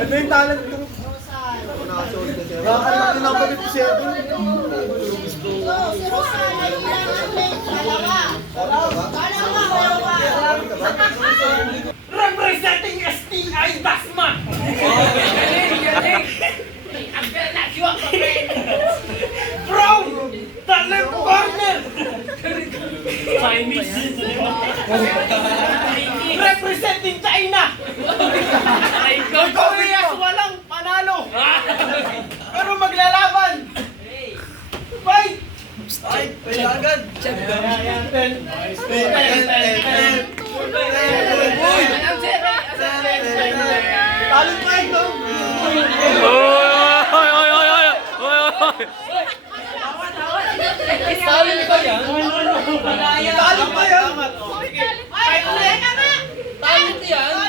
Ano yung talent ko? Nakakalakin na ba yung 7? Si Rosan ay Representing STI Dasma! From the left corner! Chinese! Representing China! Korea walang panalo! Pero maglalaban! Fight! Ay, pwede agad. Talent pa ito. Talent ba yan? Talent pa yan. Talent yan?